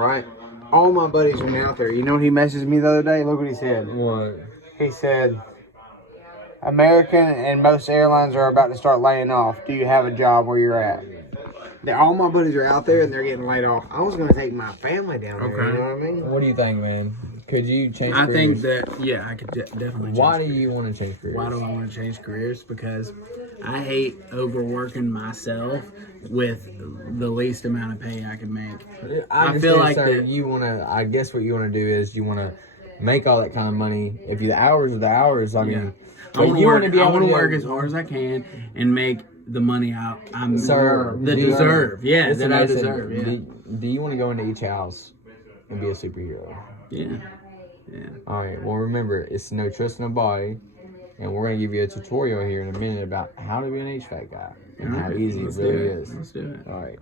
right? All my buddies went out there. You know what he messaged me the other day? Look what he said. What? He said, American and most airlines are about to start laying off. Do you have a job where you're at? All my buddies are out there and they're getting laid off. I was going to take my family down there, you know what I mean? What do you think, man? Could you change I careers? think that, yeah, I could definitely change Why do careers. you want to change careers? Why do I want to change careers? Because I hate overworking myself with the least amount of pay I can make. I feel like so that you want to. I guess what you want to do is you want to make all that kind of money. If the hours are the hours, I mean, I want you to work as hard as I can and make the money I'm deserve. Yeah, Listen, that I listen, deserve. Yeah. Do you want to go into each house and be a superhero? Yeah. Yeah. All right. Well, remember, it's no trust nobody, and we're gonna give you a tutorial here in a minute about how to be an HVAC guy and how easy it really is. Let's do it. All right.